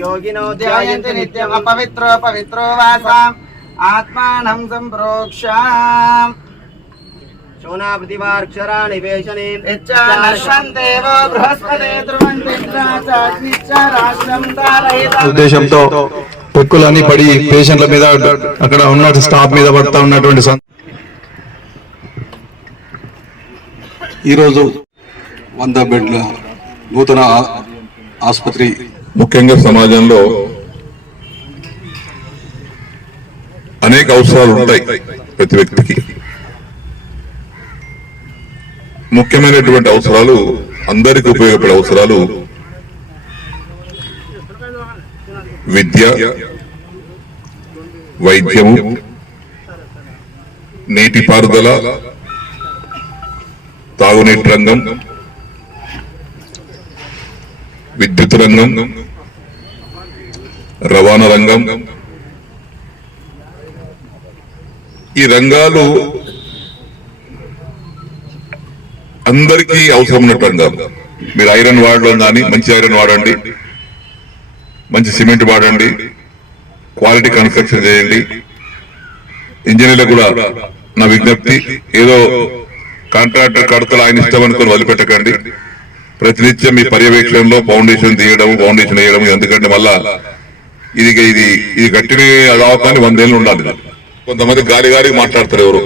योगिनो ध्यायन्ति नित्यम् अपवित्रो पवित्रो वासाम् आत्मानं सम्प्रोक्ष्याम् शोनापतिवार्क्षरा निवेशने नश्वन्तेवो बृहस्पते ఉద్దేశంతో పొక్కులన్నీ పడి పేషెంట్ల మీద అక్కడ ఉన్న స్టాఫ్ మీద పడతా ఉన్నటువంటి ఈరోజు 100 బెడ్ల నూతన ఆసుపత్రి ముఖ్యంగా సమాజంలో అనేక అవసరాలు ఉంటాయి. ప్రతి వ్యక్తికి ముఖ్యమైనటువంటి అవసరాలు, అందరికీ ఉపయోగపడే అవసరాలు విద్య, వైద్యము, నీటిపారుదల, తాగునీటి రంగం, విద్యుత్ రంగం, రవాణా రంగం. ఈ రంగాలు అందరికీ అవసరం ఉన్నట్టు రంగాలు. మీరు ఐరన్ వాడడం కానీ మంచి ఐరన్ వాడండి, మంచి సిమెంట్ వాడండి, క్వాలిటీ కన్స్ట్రక్షన్ చేయండి. ఇంజనీర్లకు కూడా నా విజ్ఞప్తి, ఏదో కాంట్రాక్టర్ కడతలు ఆయన ఇష్టం అనుకుని వదిలిపెట్టకండి. ప్రతినిత్యం మీ పర్యవేక్షణలో ఫౌండేషన్ తీయడం, ఫౌండేషన్ వేయడం. ఎందుకంటే మళ్ళా ఇది గట్టిన అదావకాన్ని 100 ఏళ్ళు ఉండాలి. కొంతమంది గాలి గాలి మాట్లాడతారు. ఎవరు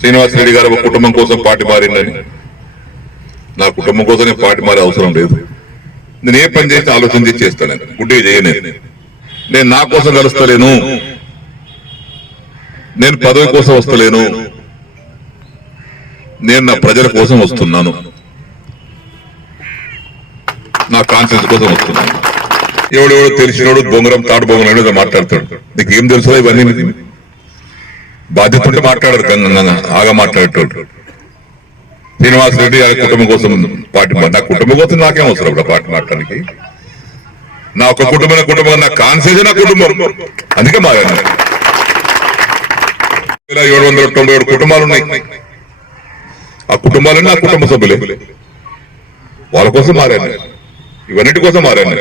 శ్రీనివాసరెడ్డి గారు ఒక కుటుంబం కోసం పార్టీ మారిందని. నా కుటుంబం కోసం నేను పార్టీ మారే అవసరం లేదు. నేను ఏ పని చేసి ఆలోచన చేసి చేస్తాను. గుడ్డిగా చేయను. నేను నా కోసం కలుస్తలేను, నేను పదవి కోసం వస్తలేను, నేను నా ప్రజల కోసం వస్తున్నాను, నా కాన్షియన్స్ కోసం వస్తున్నాను. ఎవడెవడో తెలిసినోడు బొంగరం తాడు బొంగరం మాట్లాడతాడు. నీకు ఏం తెలుసా ఇవన్నీ? బాధ్యత ఉంటే మాట్లాడరు, ఆగా మాట్లాడేటోడు. శ్రీనివాసరెడ్డి గారి కుటుంబం కోసం పార్టీ, నా కుటుంబం కోసం నాకేం అవసరం పార్టీ మాట్లాడడానికి? నా ఒక కుటుంబం, నా కాన్షియన్స్ నా కుటుంబం. అందుకే మారాను. 797 కుటుంబాలు ఉన్నాయి. ఆ కుటుంబాలన్నీ నా కుటుంబ సభ్యులే. వాళ్ళ కోసం మారాను, ఇవన్నిటి కోసం మారాను.